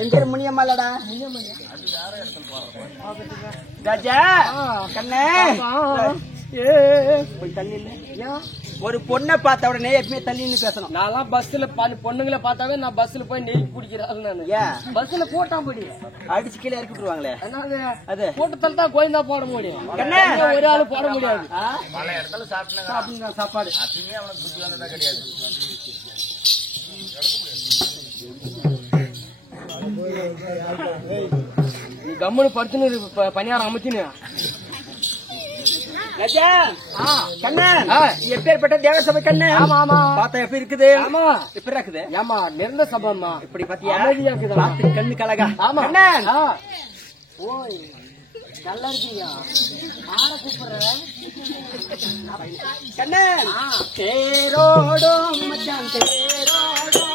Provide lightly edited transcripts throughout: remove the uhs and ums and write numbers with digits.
என் பேர் முனியம்மாலடா. ராஜா கண்ணே போய் தண்ணி இல்ல. ஒரு பொண்ணை பார்த்த உடனே எப்பவுமே தண்ணின்னு பேசணும். நான் பஸ்ல பொண்ணுங்களை பார்த்தாவே நான் பஸ்ல போய் நெய் குடிக்கிறாரு. நான் ஏன் பஸ்ல போட்டா போடி அடிச்சு கீழே இறக்கி விட்டுருவாங்களே. அது போட்டதால தான் கோயந்தா போட முடியும். ஒரு ஆளு போட முடியாது. பல இடத்துல சாப்பிடுங்க சாப்பாடு. அப்பயுமே அவனுக்கு புத்தி வந்ததா கிடையாது. நீ கம்முனு படுத்துன்னு பணியாரம் அமைச்சினு. ராஜா கண்ணே எப்பேற்பட்ட தேவ சபை கண்ணே. ஆமா ஆமா பார்த்தா எப்படி இருக்குது? ஆமா எப்படி இருக்குது? ஏமா நிறந்த சபைமா இப்படி பாத்தியா? அமைதியா இருக்குது. பார்த்து கண்ணு கலகா. ஆமா கண்ணே ஓய் நல்லா இருக்கீங்க. ஆட கூப்பிடுற கண்ணே தேரோடும் மச்சான் தேரோடும்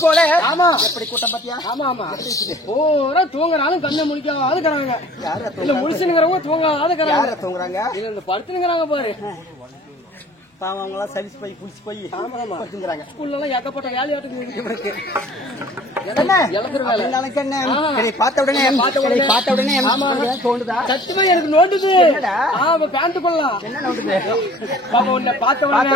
போல. ஆமா எப்படி கூட்டம் பாத்தியா? ஆமா ஆமா பூரா தூங்குறாலும் கண்ணை முடிக்காதுக்கிறாங்க. இல்ல முழிச்சுங்கிறவங்க தூங்காதுக்கிறாங்க. தூங்குறாங்க இல்ல இந்த படுத்துங்கிறாங்க பாரு. பாவம் அவங்க எல்லாம் சலிச்சு போய் குளிச்சு போய் படுத்துங்கிறாங்க. ஸ்கூல்ல எல்லாம் ஏகப்பட்ட வேலையாட்டு பார்த்த உடனே தோண்டுதா? சத்துமா எனக்கு நோண்டுது. பேண்ட் கொள்ளலாம் என்ன நோண்டுது? பார்த்த உடனே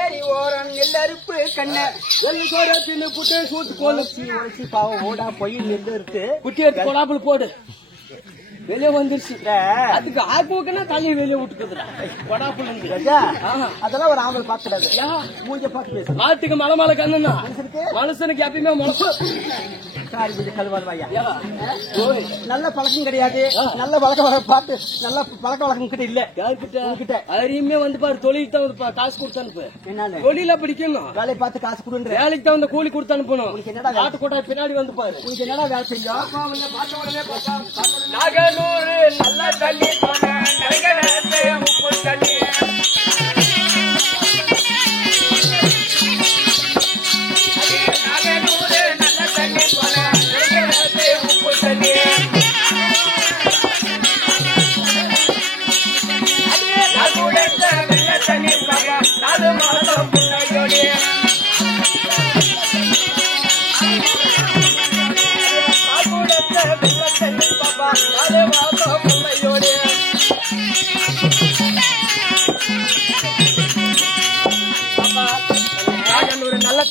ஏரி ஓரம் நெல்லறுப்பு கண்ண புட்டு சூட்டு கோலி பாவம் ஓடா போய் நெல் இருக்கு குட்டி எடுத்து கொலாப்புல போடு. வெளியே வந்துருச்சு. அதுக்கு ஆக்குனா தலையை வெளியே விட்டுக்குதுடா கொடாப்புல. அதெல்லாம் ஒரு ஆம்பளை பாத்துடாது. மூஞ்ச பாத்து பேசு. மாட்டுக்கு மலை மலை கண்ணுன்னா மனுஷனுக்கு எப்பயுமே முளப்பு. நல்ல பழக்கம் கிடையாது. நல்ல பழக்கம் பார்த்து நல்ல பழக்க வழக்கம் கிட்ட இல்ல. யாருக்கிட்ட அரியுமே வந்து பாரு. தொழில் தான் காசு கொடுத்து அனுப்பு. என்ன தொழில பிடிக்கணும். வேலையை பார்த்து காசு கொடுன்ற வேலைக்கு தான் வந்து கூலி கொடுத்து அனுப்பணும். என்னடா நாட்டு கோட்டை பின்னாடி வந்து பாரு. நீங்க என்னடா வேலை செஞ்சோம்? நாகனூறு நல்ல தண்ணி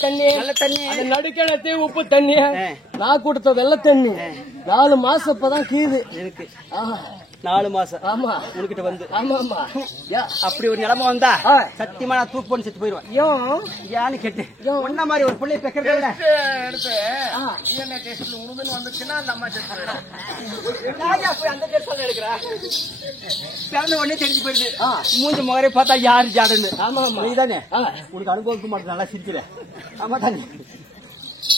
தண்ணி நல்ல தண்ணி நடுக்கிழத்தே உப்பு தண்ணி நான் கொடுத்த வெள்ள தண்ணி 4 மாசம் இப்பதான் கீது எனக்கு. 4 மாசம். ஆமா உனக்கிட்ட வந்து. ஆமா ஆமா அப்படி ஒரு நிலைமை வந்தா சத்தியமா நான் தூக்கு போட்டு செத்து போயிருவேன். ஏன்னு கேட்டு ஒன்ன மாதிரி ஒரு பிள்ளை பெக்கிறது வந்துச்சுன்னா அந்த அம்மா போய் அந்த டெஸ்ட் எடுக்கிறா. பிறந்த உடனே தெரிஞ்சு போயிருது. மூஞ்சி முகரே பார்த்தா யாரு ஜாடுன்னு. ஆமா ஆமா நீதானே உனக்கு அனுபவிக்க மாட்டேன். நல்லா சிரிக்கிற. ஆமா தானே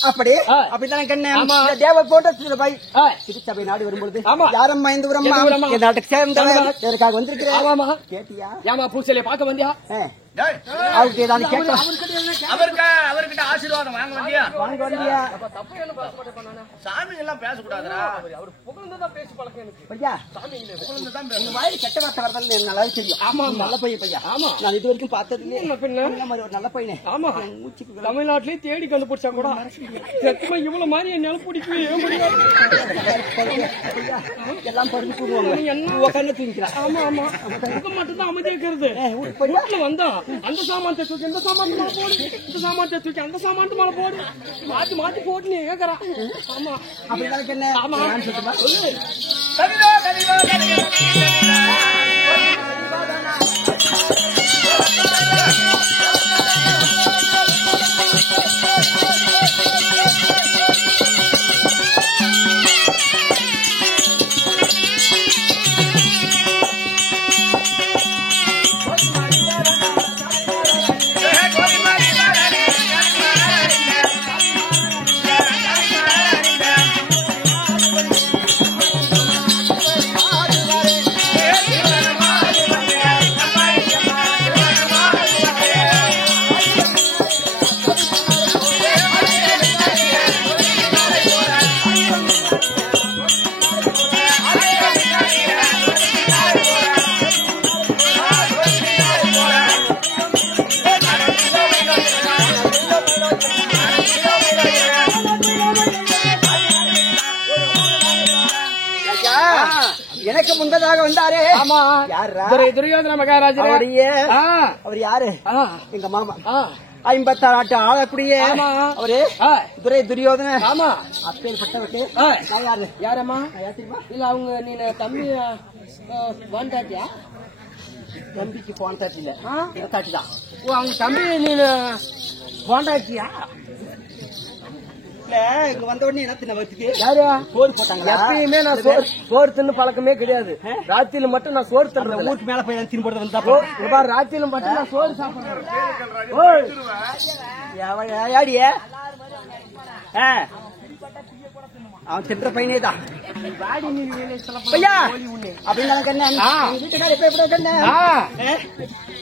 அப்படி ஆ. அப்படித்தானே கண்ணு ஆமா. இந்த தேவ போட்ட போய் ஆ. திருச்சபை நாடு வரும்பொழுது ஆமா. யாரம்மா இந்த ஊரம்மா எந்த ஊரம்மா? என் நாட்டுக்கு சேர்ந்தவர் இதற்காக வந்திருக்கிறேன் ஆமாமா. கேட்டியா ஏமா பூசலைய பாக்க வந்தியா? டேய், அவருக்கு ஏதாவது கேட்க அவர்கிட்ட ஆசீர்வாதம் வாங்க வந்தியா? வாங்க வந்தியா தப்பு என்ன பண்ணானே? சாமி எல்லாம் பேசக்கூடாதுடா. அவர் புகழ்ந்துதான் பேசி பழக்கம் எனக்கு. பையா புகழ்ந்துதான் உங்க பேசணும். வாயில் கெட்ட வார்த்தை வரதான்னு எனக்கு நல்லாவே தெரியும் ஆமா, ஆமா. நல்ல பையன் பையா ஆமா. நான் இது வரைக்கும் பார்த்தது இல்லையே என்ன பின்ன? இந்த மாதிரி ஒரு நல்ல பையனே ஆமா. என் மூச்சுக்கு தமிழ்நாட்டிலே தேடி கண்டுபிடிச்சா கூட சத்தியமா இவ்வளவு மாதிரி என்னால பிடிக்கவே முடியாது. பையா, எல்லாம் பறந்து கூடுவாங்க நீங்க என்ன? உட்காந்து தூங்கிக்கலாம் ஆமா ஆமா இது மட்டும் தான் அமைதியா இருக்கிறது. வீட்டுல வந்தா அந்த சாமானத்தை தூக்கி இந்த சாமானத்து மேல போடு, இந்த சாமானத்தை தூக்கி அந்த சாமானத்து மேல போடு, மாத்தி மாத்தி போட்டு நீ கேக்குறா. ஆமா அப்படிதான் என்ன ஆமா. நான் சொல்லுமா சொல்லு. கதிரோ, கதிரோ, கதிரோ, கதிரோ. எனக்கு முன்பதாக வந்தாரே ஆமா. யாரா துரியோதன மகாராஜரே. அவருடைய ஆ. அவர் யாரு ஆ. எங்க மாமா ஆ. 56 நாட்டு ஆளக்கூடிய ஆமா. அவரு ஆ. துரியோதன ஆமா. அப்பேற்பட்டவருக்கு ஆ. நான் யாரு யாரம்மா? யார் தெரியுமா இல்ல அவங்க நீ தம்பி வாண்டாட்டியா? தம்பிக்கு போன தாட்டி இல்ல தாட்டி தான் ஓ அவங்க தம்பி நீ வாண்டாட்டியா? இல்ல இங்க வந்த உடனே என்ன தின்ன வச்சுக்கு யாரு? சோறு போட்டாங்களா எப்பயுமே நான் சோறு தின்னு பழக்கமே கிடையாது. ராத்திரில மட்டும் நான் சோறு அந்த தர்றேன். ஊருக்கு மேல போய் தின்னு போட்டு வந்தா ராத்திரில மட்டும் நான் சோறு சாப்பிடுறேன். யாடிய அவன் தின்ற பையனே தான் பையா அப்படின்னு வீட்டுக்காரர் எப்ப எப்படி கண்ணு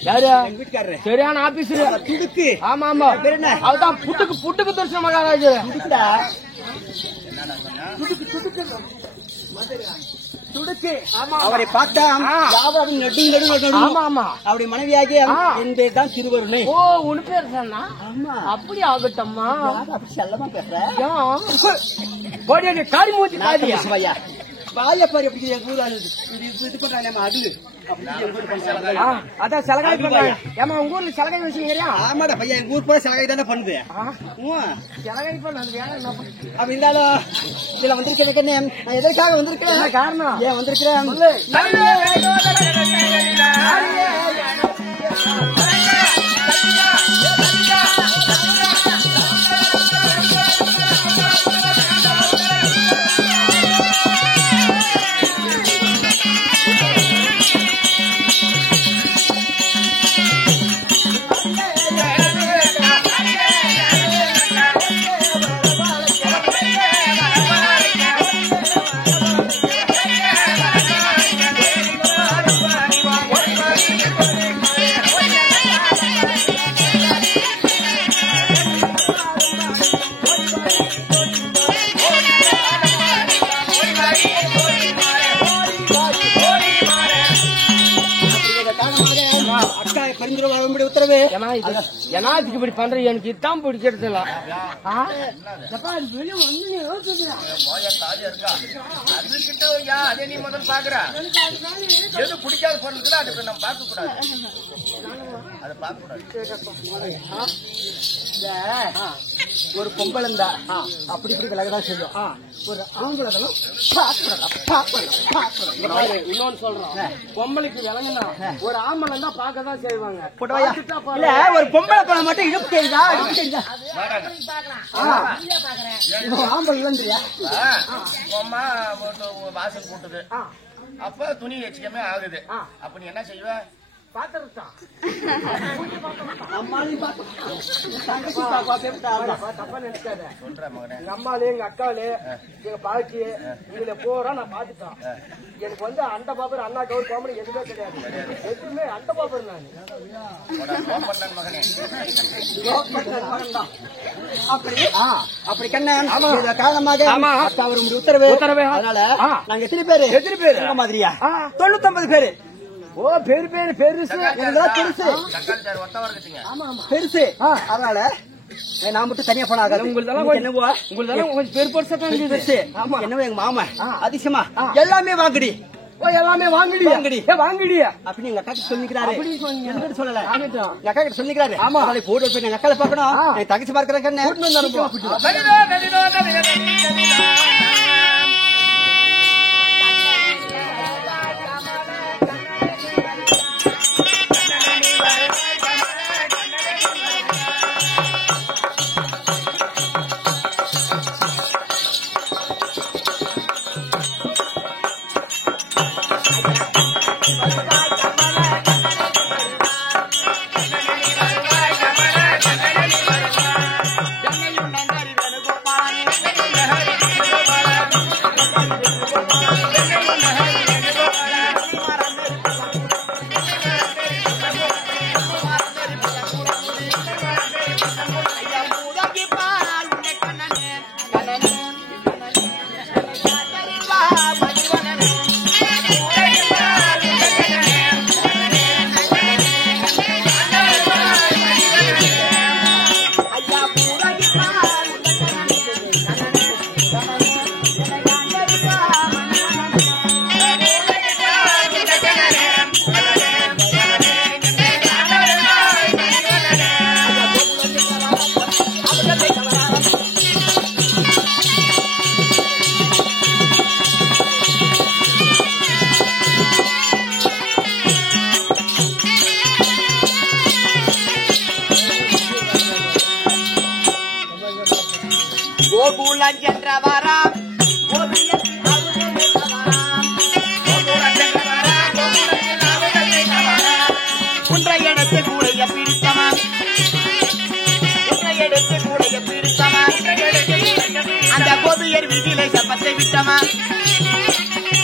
யாரு? எங்க வீட்டுக்காரரு சரியான ஆபீசர். துடுக்கு ஆமா ஆமா. பேர் என்ன? அதுதான் புட்டுக்கு தரிசன மகாராஜர். துடுக்குடா துடுக்கு அவரை பார்த்தா யாவது நடு ஆமா ஆமா. அவருடைய மனைவியாகி என் பேர் தான் திருவருணை. ஓ உன் பேர் தானா? ஆமா அப்படி ஆகட்டம்மா. அப்படி செல்லமா பேசுற போடியா காரி மூச்சி காரியா? பையா வாய பாரு எப்படி என் ஊர் இது பண்றாங்க நம்ம அகலு அதான் சலகாய் பண்றாங்க. ஏமா உங்க ஊர்ல சலகாய் வச்சுக்கிறியா? ஆமாடா பையன் எங்க ஊர் போல சலகாய் தானே பண்ணுது சலகாய் பண்ண அது வேலை என்ன? அப்படி இருந்தாலும் இதுல வந்திருக்கேன் நான் எதற்காக வந்திருக்கேன் காரணம் ஏன் வந்திருக்கிறேன் உத்தரவு என்னாத்துக்கு இப்படி பண்ற? எனக்கு இதான் பிடிக்கிறது இல்ல. வெளியே வந்து அதுக்கிட்ட அதே நீ முதல் பாக்குற எது பிடிக்காத பொருளுக்கு அதுக்கு நம்ம பார்க்க கூடாது. அதை பார்க்க கூடாது. ஒரு பொம்பளந்தா அப்படி இப்படி விலகதான் செய்யும். ஒரு ஆம்பளம் இன்னொன்னு சொல்றோம். பொம்பளைக்கு விளங்குனா ஒரு ஆம்பளை தான் பார்க்கதான் செய்வாங்க. இல்ல ஒரு பொம்பளை பழம் மட்டும் இழுப்பு செய்தா ஆம்பளை இல்லையா அம்மா வாசல் கூட்டுது. அப்ப துணி வச்சுக்கமே ஆகுது. அப்ப நீ என்ன செய்வ? பாத்துருச்சான் அம்மாலையும் தங்கச்சி பாப்பா தப்பா நினைக்காத. சொல்றேன் மகனே. எங்க அம்மாலே எங்க அக்காலே எங்க பாட்டி இதுல போறா நான் பாத்துட்டான். எனக்கு வந்து அந்த பாப்பர் அண்ணா கவர் காமெடி எதுவுமே கிடையாது. எதுவுமே அந்த பாப்பர் நான் பண்ணேன் மகனே. அப்படி கண்ணன் காரணமாக அக்கா ஒரு உத்தரவு. அதனால நாங்க எத்தனை பேரு மாதிரியா 99 பேரு. ஓ பெரு பெருசு பெருசு தக்காளி சார் ஒத்த வரதுங்க. பெருசு. அதனால நான் மட்டும் தனியா போனாங்க. உங்களுதெல்லாம் கொஞ்சம் பெருசா தான் பெருசு. என்னவோ எங்க மாமா அதிசயமா எல்லாமே வாங்குடி. ஓ எல்லாமே வாங்கிடியா அப்படின்னு எங்க அக்கா சொல்லிக்கிறாரு. அப்படி சொல்லல எங்க அக்கா கிட்ட சொல்லிக்கிறாரு. ஆமா போட்டு போய் எங்க அக்கால பாக்கணும். என் தங்கச்சி பார்க்கறேன். கோகுலம் சென்றவரா குன்றை எடுத்து கூடைய பிடித்தமா அந்த கோபியர் வீதியிலே சப்பத்தை விட்டமா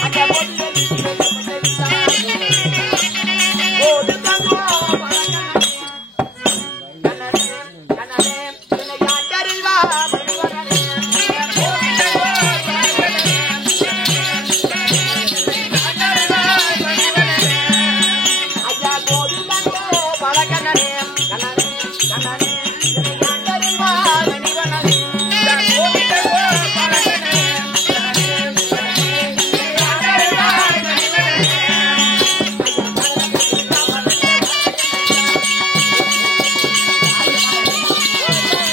அந்த கோபியர் வீதியிலே சப்பத்தை விட்டமா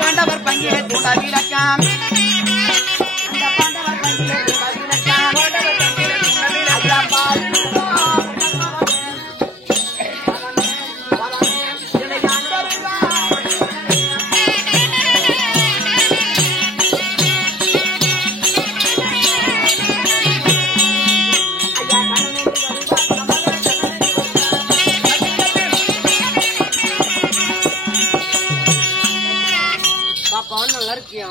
பாண்டவர் பங்கிலே தூண்டாவிலக்காம் அந்த பாண்டவர் பங்கிலே தூண்டாவிலக்காம் நல்லா இருக்கியா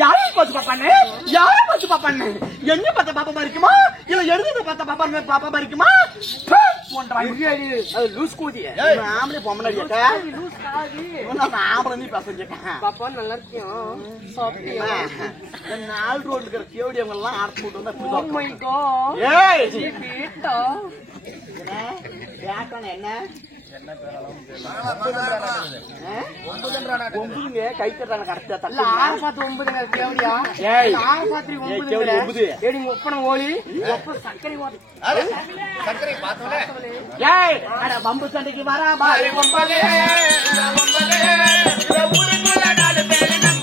யாரையும் பார்த்து பாப்பானே யாரும் பார்த்து பாப்பானே என்ன பார்த்த பாப்பா இருக்குமா இல்ல எழுதுன பார்த்த பாப்பா இருக்குமா லூஸ் கூதி ஆம்பளை பொம்மனை ஆம்பளை நீ பேச பாப்பா நல்லா இருக்கியா சாப்பிட்டியா 4 ரோட்ல இருக்கிற கேவடி அவங்க எல்லாம் ஆர்ட் போட்டு வந்தா Oh my God. என்ன என்ன பேராலும் கை தட்டான கரெக்டா சர்க்கரை பார்த்தோம்ல பம்பு சண்டைக்கு வரா ஊருக்குள்ள 4 பேரு நம்ம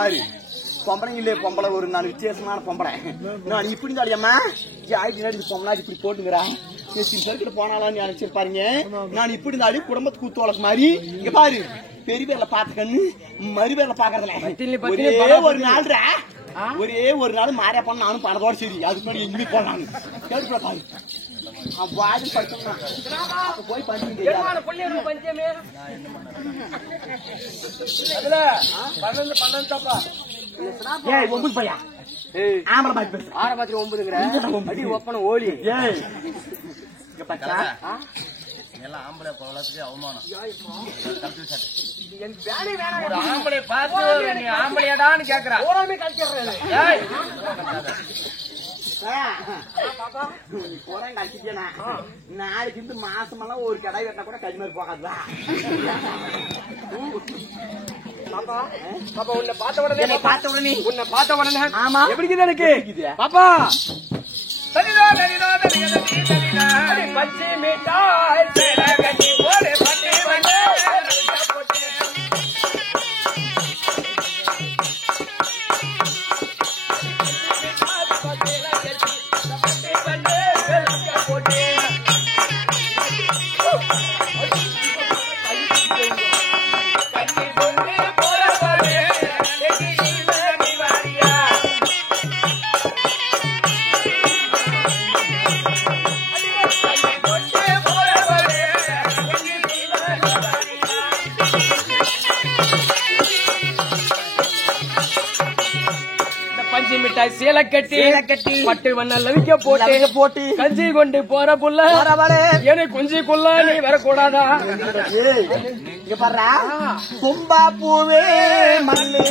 பாரு பொம்பளைங்க இல்லையே பொம்பளை ஒரு நான் வித்தியாசமான பொம்பளை நான் இப்படி தாடியம்மா ஆயிட்டு பொம்பளை இப்படி போட்டுங்கிறேன் சர்க்கிட்ட போனாலும் நினைச்சிருப்பாருங்க நான் இப்படி இருந்தாலும் குடும்பத்துக்கு கூத்தோளக்கு மாதிரி இங்க பாரு பெரிய பேர்ல பாத்துக்கன்னு மறு பேர்ல பாக்குறதுல ஒரே ஒரு நாள் மாறியா பண்ண நானும் பணத்தோட சரி அதுக்கு முன்னாடி எங்கேயுமே போனாங்க கேட்டு பாரு போய் ஒன்பது பையா ஆம்பளை பாத்து பேசு 6 ஒப்பன ஓலி எல்லாம் ஆம்பளை குளத்துக்கு அவமானம் ஒரு ஆம்பளை பார்த்து நீ ஆம்பளையாடான்னு கேக்குறா நாளைக்கு இந்த மாசமெல்லாம் ஒரு கடை வெட்டினா கூட கை மாதிரி போகாதா பாப்பா உன்னை பார்த்த உடனே ஆமா எப்படி எனக்கு பாப்பா பச்சை மிட்டாய் மிட்டாய் சேலை கட்டி பட்டு வண்ண லவிக்க போட்டு கஞ்சி கொண்டு போற புள்ள எனக்கு கொஞ்சிக்குள்ள நீ வரக்கூடாதா இங்க பாரு தும்பா பூவே மல்லு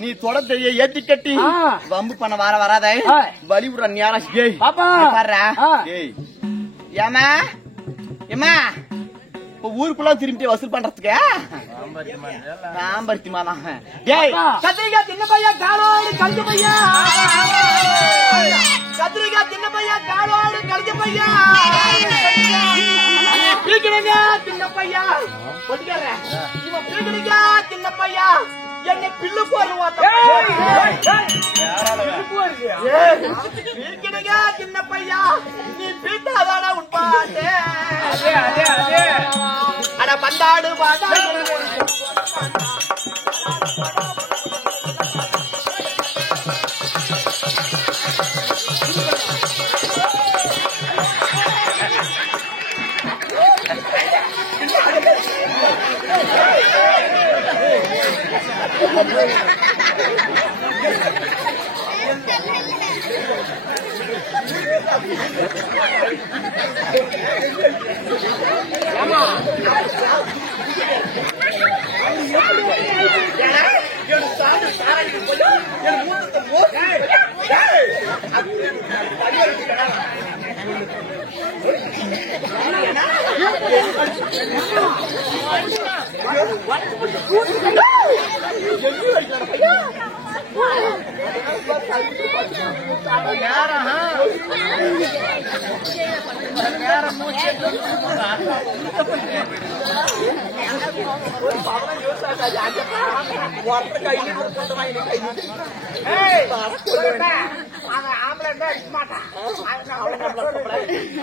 நீ தொடத்தைய ஏத்தி கட்டி வம்பு பண்ண வராத வலி விடுற ஞான ஏமா ஏமா இப்ப ஊருக்குள்ள திரும்பி வசூல் பண்றதுக்கு சாம்பர்த்திமா தான் கத்திரிக்காய் தின்ன பையா காலோடு கழிஞ்ச பையா கத்திரிக்காய் தின்ன பையா காலோடு கழிஞ்ச பையா தின்ன பையா தின்ன பையா என்னை பில்லு சின்ன பையா நீ பீட்டாதான உட்பாட்டு அட பந்தாடு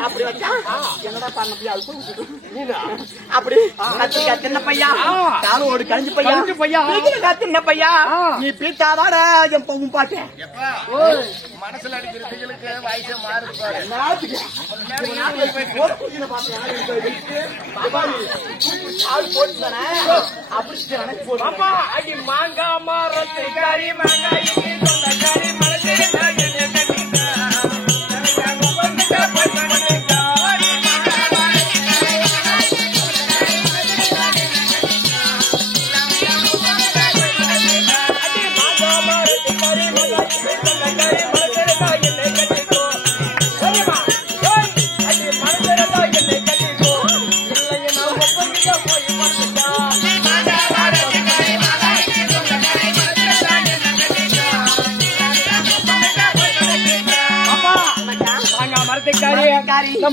அப்படி வச்சா என்னடா பண்ண அப்படி தின்ன பையா காலோடு கழிஞ்சு பையா தின்ன பையா நீ பீட்டாதாட என் பொங்கும் பாட்டேன் மனசுல அடிக்கிறதுக்கு வயசே அடி மாங்கா மரத்துக்காரி மாங்காய்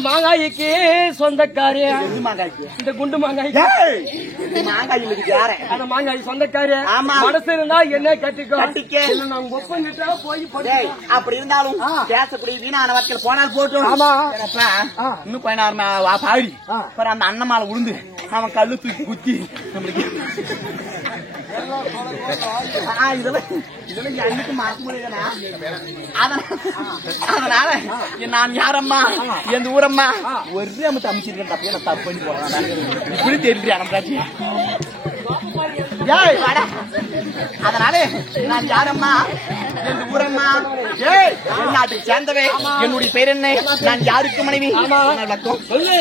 மாங்காய்க்கு சொந்தக்காரி மாங்காய்க்கு இந்த குண்டு மாங்காய் மாங்காய் யாரு அந்த மாங்காய் சொந்தக்காரி மனசு இருந்தா என்ன கட்டிக்க நாங்க ஒப்பங்கிட்டா போய் அப்படி இருந்தாலும் பேசக்கூடிய வீணான வார்த்தைகள் போனால் போட்டோம். ஆமா இன்னும் கொஞ்ச நேரம் பாடி அந்த அண்ணன் மேல விழுந்து அவன் கல்லு தூக்கி குத்தி நம்மளுக்கு இதெல்லாம் அன்னைக்கு மறக்க முடியாதுனா அதனால நான் யாரம்மா எந்த ஊரம்மா ஒரே அம்மத்து அமைச்சிருக்கேன் தப்பே நான் தப்பு பண்ணி போறேன் இப்படி தெரிஞ்சியா நம்ம அதனால நான் யாரம்மா எந்த ஊரம்மா என் நாட்டுக்கு சேர்ந்தவே என்னுடைய பேர் என்ன நான் யாருக்கு மனைவி விளக்கம் சொல்லு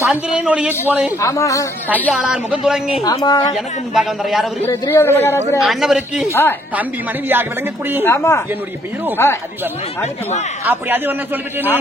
சந்திரன் ஒளியை போனேன். ஆமா கையாளார் முகம் தொடங்கி ஆமா எனக்கு முன்பாக வந்தார் யார் அவரு அண்ணவருக்கு தம்பி மனைவியாக விளங்கக்கூடிய ஆமா என்னுடைய பெயரும் அதிவர்ணன். அப்படி அதிவர்ணன் சொல்லிவிட்டேன்.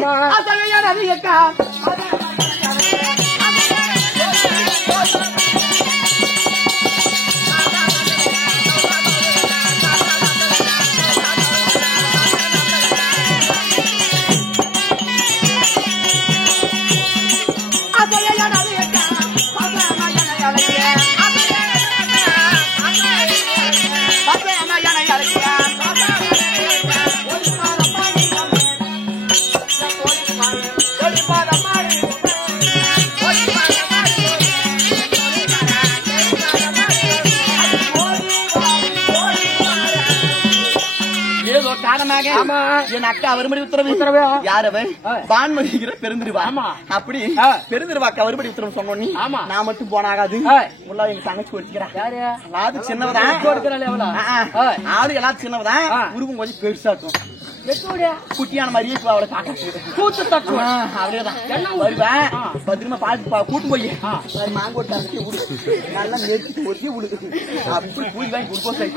என் அக்கா அவருபடி உத்தரவு யார் அவன் பான்மதிங்கிற பெருந்திருவா. அப்படி பெருந்திருவாக்கு அவருபடி உத்தரவு சொன்னோன்னே நான் மட்டும் போனாகாது எங்க தங்கச்சி வச்சுக்கிறேன். எல்லாரும் சின்னவதான் ஆளு எல்லாரும் சின்னவதான் உருவம் கொஞ்சம் பெருசாக்கும் குட்டியான மாதிரியே அவளை காட்டு வருவேன் பத்திரமா பாத்து கூட்டு போய் மாங்கோட்டை விடு நல்லா நெருக்கி ஒட்டி விடு அப்படி கூலி வாங்கி குடுப்போம் சரி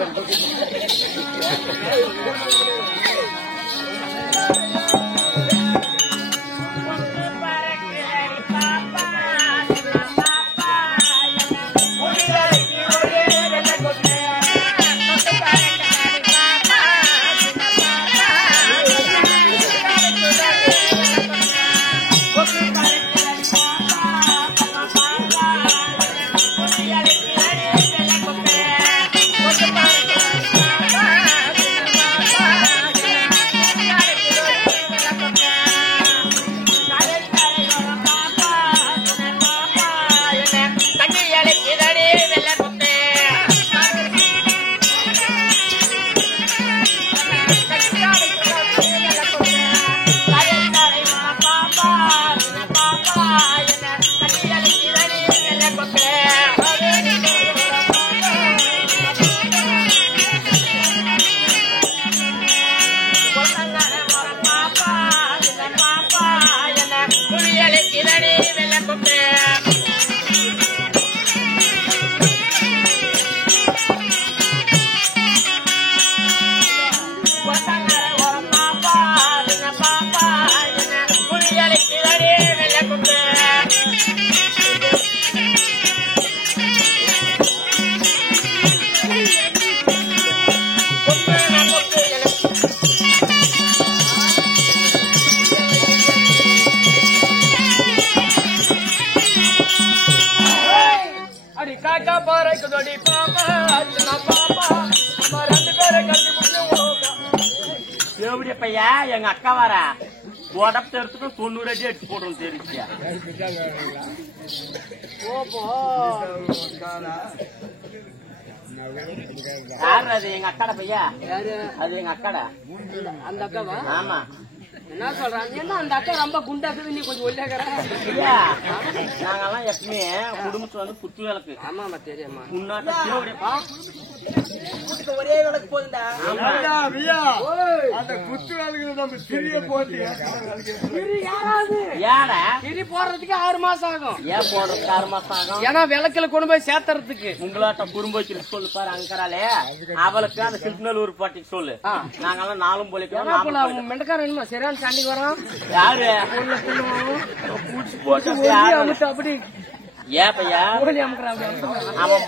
காக்கா பாறைக்கு தொடி பாப்பா அச்சனா பாப்பா நம்ம 2 பேரை கட்டி முடிச்சு எப்படி பையா எங்க அக்கா வர உடப்பு எடுத்துட்டு 90 அடி எடுத்து போடுறோம் தெரிஞ்சியா யாரு அது எங்க அக்காட பையா அது எங்க அக்காடா அந்த அக்காவா ஆமா என்ன சொல்றாங்க என்ன அந்த அக்கா ரொம்ப குண்டாக்குது நீ கொஞ்சம் ஒல்லியாக்குற நாங்கெல்லாம் எப்பவுமே குடும்பத்துல வந்து குத்து விளக்கு ஆமாமா தெரியுமா ஒரே விளக்கு போதுண்டா அந்த குத்து விளக்கு நம்ம சிறிய போட்டு ஏடா கிரி போடுறதுக்கு 6 மாசம் ஆகும் ஏன் போடுறதுக்கு 6 மாசம் ஆகும் ஏன்னா விளக்குல கொண்டு போய் சேர்த்துறதுக்கு உங்களாட்ட குறும்பு வைக்கிற சொல்லு பாரு அங்கராலே அவளுக்கு அந்த சிக்னல் பாட்டிக்கு சொல்லு நாங்கெல்லாம் 4 போலிக்கு மெண்டக்காரன் சரியான சாண்டிக்கு வரோம் யாரு புடிச்சு போட்டு அப்படி ஏன் பையா கோழி அமுக்குறாங்க அவன்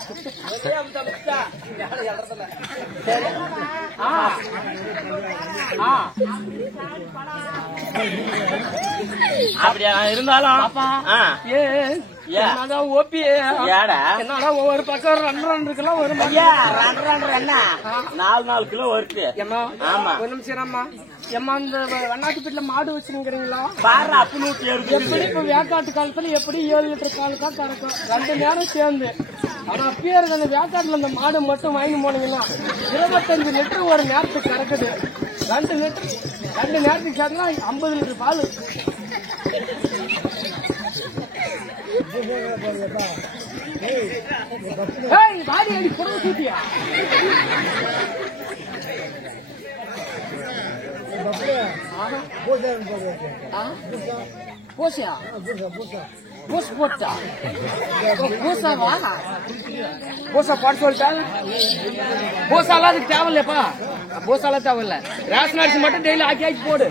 அப்படியா இருந்தாலும் என்னடா ஒவ்வொரு பக்கம் 2 கிலோ வரும் 4 கிலோ வருது ஆமா ஒரு நிமிஷம் ஏமா இந்த வண்ணாட்டு வீட்டுல மாடு வச்சுருக்கிறீங்களா பாரு அப்ப 170 எப்படி இப்ப வேக்காட்டு காலத்துல எப்படி 7 லிட்டர் காலு தான் கறக்கும் 2 நேரம் சேர்ந்து ஆனா அப்பயே இருக்கு அந்த வேக்காட்டுல அந்த மாடு மட்டும் வாங்கி போனீங்கன்னா 25 லிட்டர் ஒரு நேரத்துக்கு கறக்குது 2 நேரத்துக்கு சேர்ந்தா 50 லிட்டர் பால் வாடி அடி குடும்ப சூட்டியா பூசா பூசா போட்டா பூசாவா பூசா போட சொல்லிட்டா பூசாலாம் அதுக்கு தேவையில்லப்பா பூசாலாம் தேவையில்ல ரேஷன் அரிசி மட்டும் டெய்லி ஆக்கி போடு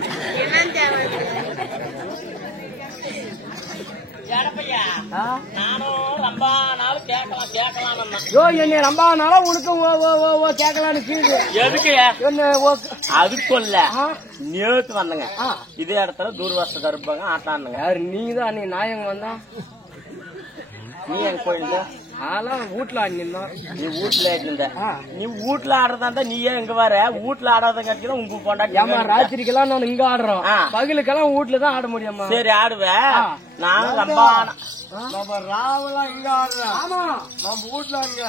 ரொம்ப நாளும் உனக்கு கேட்கலான்னு எதுக்கு அதுக்கு இல்ல நேத்து வந்தங்க இதே இடத்துல தூர்வாசத்துக்கு இருப்பாங்க ஆட்டானுங்க நீதான் நீ நாயங்க வந்தா நீ எங்க போயிருந்த அதெல்லாம் வீட்டுல ஆடினா நீ வீட்டுல ஆடிருந்த நீ வீட்டுல ஆடுறதா நீ ஏன் இங்க வர வீட்டுல ஆடாத கட்டிதான் உங்க பொண்டாட்டி ஏமா ராத்திரிக்கெல்லாம் நான் இங்க ஆடுறோம் பகலுக்கெல்லாம் வீட்டுலதான் ஆட முடியுமா சரி ஆடுவேன் நானும் ரொம்ப நம்ம ராவெல்லாம் இங்க ஆடுறோம் ஆமா நம்ம வீட்டுல அங்க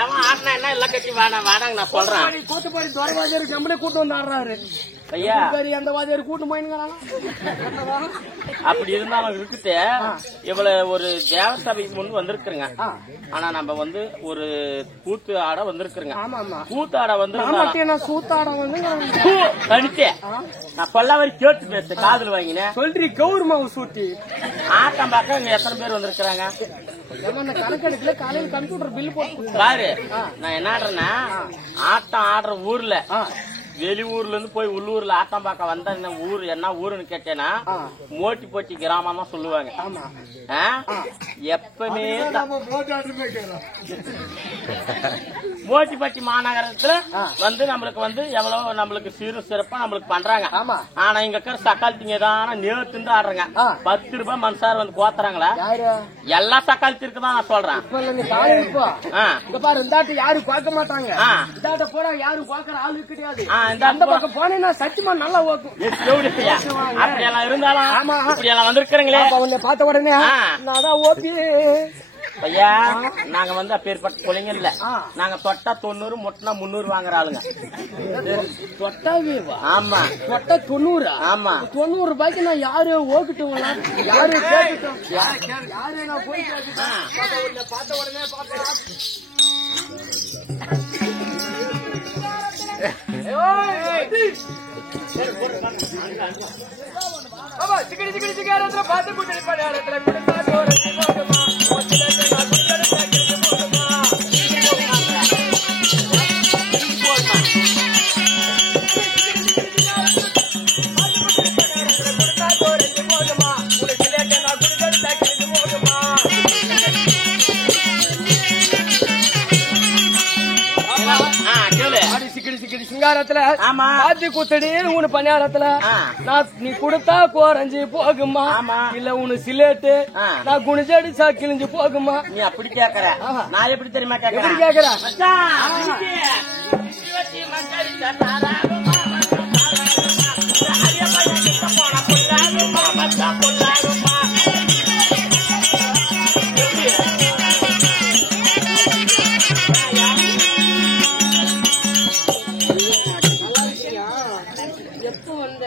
ஏமா ஆடினா என்ன எல்லாம் கட்டி வாடாங்க நான் சொல்றேன் கூத்துப்பாடி துறவாதியாரு கம்பெனி கூட்டு வந்து ஆடுறாரு ஐயா அந்த வாதியாரு கூட்டு போயின்னு அப்படி இருந்தாலும் இருக்குது இவ்வளவு ஒரு தேவசபைக்கு முன் வந்திருக்குங்க ஆனா நம்ம வந்து ஒரு கூத்து ஆட வந்திருக்குங்க கூத்து ஆட வந்து கூத்தாட வந்து தனித்தே நான் சொல்ல வரை கேட்டு பேச காதல் வாங்கினேன் சொல்றி கௌரமாவை சூட்டி ஆட்டம் பார்க்க இங்க எத்தனை பேர் வந்திருக்கிறாங்க கணக்கெடுக்கல காலையில் கம்ப்யூட்டர் பில் போட்டு பாரு நான் என்ன ஆடுறேன்னா ஆட்டம் ஆடுற ஊர்ல வெளியூர்ல இருந்து போய் உள்ளூர்ல ஆட்டம் பார்க்க வந்த ஊர் என்ன ஊருன்னு கேட்டேன்னா மோட்டி போட்டி கிராமம் தான் சொல்லுவாங்க எப்பவுமே மோட்டிப்பட்டி மாநகரத்துல வந்து நம்மளுக்கு வந்து எவ்வளவு நம்மளுக்கு சீரும் சிறப்பா நம்மளுக்கு பண்றாங்க ஆனா இங்க இருக்கிற சக்காலத்திங்க தான் நேர்த்து ஆடுறாங்க 10 ரூபாய் மனுஷார் வந்து கோத்துறாங்களா எல்லா சக்காலத்திற்கு தான் நான் சொல்றேன் பாரு இந்த யாரும் பார்க்க மாட்டாங்க இந்த போனா யாரும் பாக்குற ஆளு கிடையாது அந்த பக்கம் போனீங்கன்னா சத்தியமா நல்லா ஓக்கும் அப்படியெல்லாம் இருந்தாலும் இப்படியெல்லாம் வந்திருக்கிறீங்களே பார்த்த உடனே நான் ஓகே ஐயா நாங்க வந்து அப்பேற்பட்ட பிள்ளைங்க இல்ல நாங்க தொட்டா 90 முட்டினா 300 வாங்குற ஆளுங்க தொட்டாவே ஆமா தொட்டா 90 ஆமா 90 ரூபாய்க்கு நான் யாரு ஓக்கிட்டோம் யாரு கேட்டுட்டோம் யாரு நான் போய் பார்த்த உடனே சிக்கடி சிக்கடி சிக்காரத்துல பார்த்து கூட்டி படையாளத்துல பலகாரத்துல ஆமா. ஆத்தி குத்தடி உனு பணியாரத்துல நீ கொடுத்தா கோரஞ்சு போகுமா இல்ல உனு சிலேட்டு நான் குனிஞ்சடி கிழிஞ்சு போகுமா? நீ அப்படி கேக்குற, நான் எப்படி தெரியுமா கேக்குறேன்? கேக்குறேன் எப்ப வந்த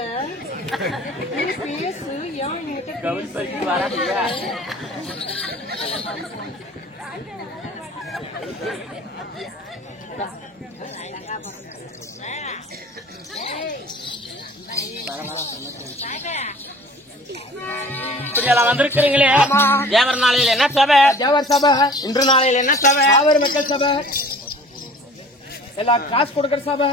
பேசு வந்திருக்கிறீங்களே தேவர் நாளையில் என்ன சபை? தேவர் சபை. இன்று நாளையில் என்ன சபை? தேவர் மக்கள் சபை. எல்லாம் காசு கொடுக்கிற சபை.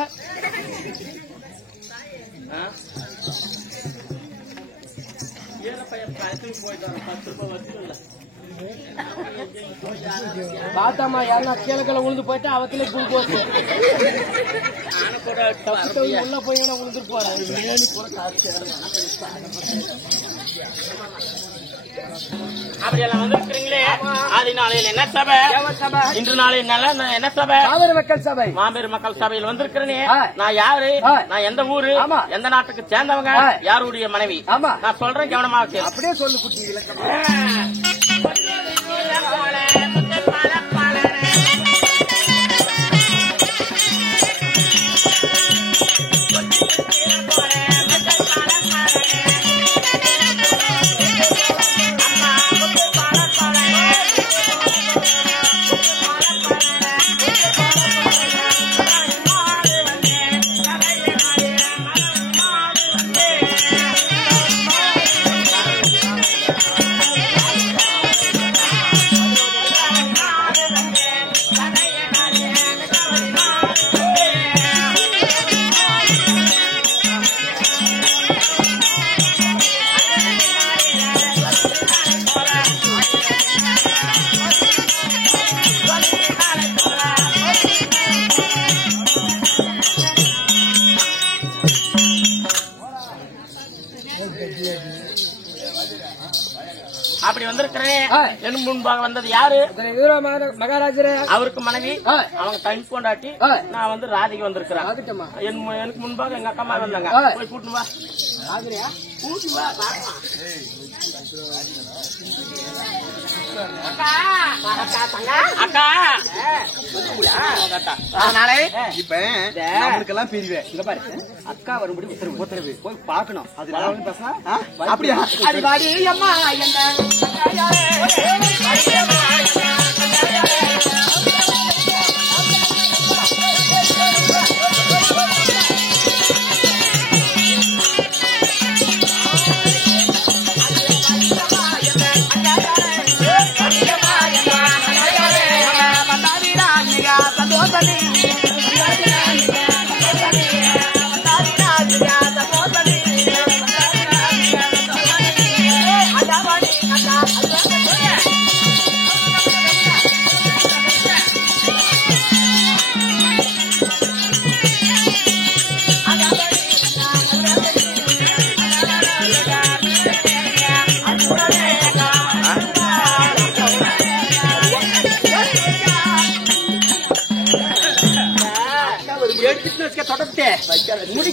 பாத்தாமா யாருன்னா கீழே உழுந்து போயிட்டு அவத்திலே புல் போச்சு உள்ள போய் உழுந்து போறேன். அப்படியெல்லாம் வந்திருக்கிறீங்களே ஆதி நாளையில் என்ன சபை? இன்று நாளையில் என்ன சபை? மாபெரும் மக்கள் சபை. மாபெரும் மக்கள் சபையில் வந்திருக்கிறேனே நான் யாரு? நான் எந்த ஊரு? எந்த நாட்டுக்கு சேர்ந்தவங்க? யாருடைய மனைவி? நான் சொல்றேன் கவனமா வச்சு. அப்படியே சொல்லு குட்டி. அப்படி வந்திருக்கிறேன். என் முன்பாக வந்தது யாரு? மகாராஜரே. அவருக்கு மனைவி, அவங்க டைம் கொண்டாட்டி. நான் வந்து ராதிகை வந்திருக்கிறேன். எனக்கு முன்பாக எங்க அக்கா வந்தாங்க. போய் கூட்டு வா. கூட்டு வா. அக்கா அதனால இப்ப நம்மளுக்கெல்லாம் பிரிவேன். இங்க பாரு, அக்கா வரும்படி உத்தரவு போய் பாக்கணும். அது பேசா அப்படியா? அடிவாடி அம்மா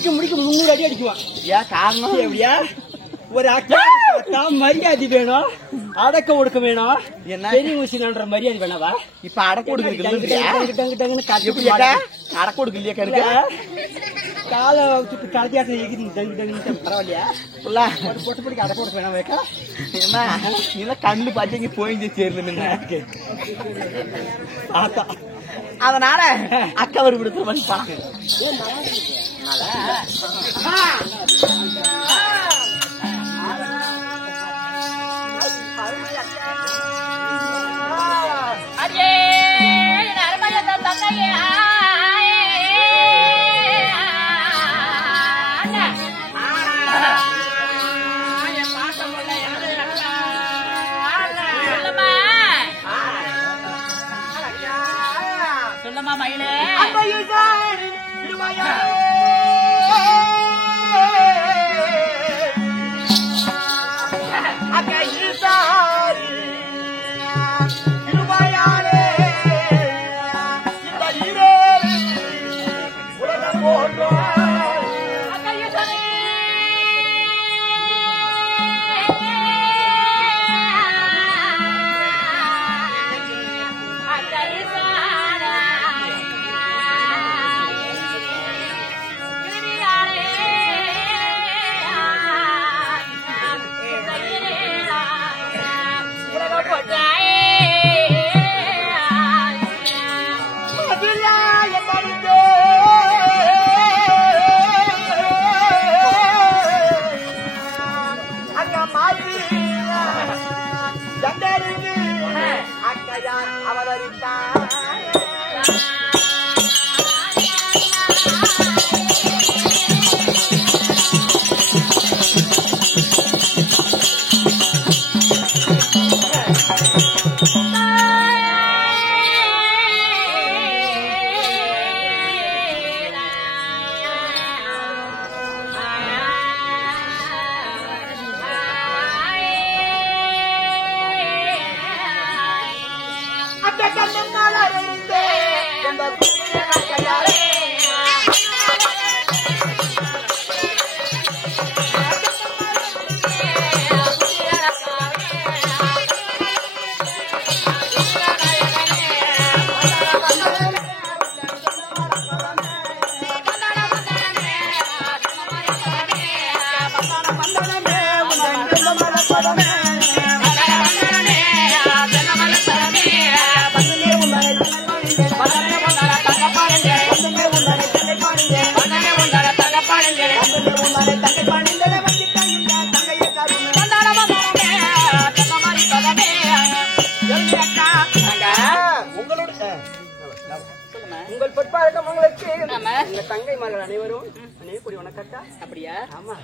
முடிக்க 300 அடி அடிக்குவான். ஏன் காரணம் எப்படியா? ஒரு அக்கா மரியாதை வேணும், அடக்க ஒடுக்க வேணும். என்ன பெரிய ஊசின்ற மரியாதை வேணாவா? இப்ப அடக்க ஒடுக்க அடக்க ஒடுக்க இல்லையா? கணக்கு காலை சுட்டு கடைசியாசம் எகிது பரவாயில்லையா? போட்டு போட்டு அடக்க ஒடுக்க வேணாம் வைக்கா? என்ன நீங்க கண்ணு பாத்தீங்க போயிங்க சேரல. அதனால அக்கா ஒரு விடுத்து வந்து பாக்க சொல்லமா மயிலே. மாறி சண்டருக்கு அக்கையார் அவதரித்தார் உங்கள் பொற்பாரகம் உங்களுக்கு தங்கை மகள் அனைவரும் அனைவரும் வணக்கத்தா. அப்படியா? ஆமா.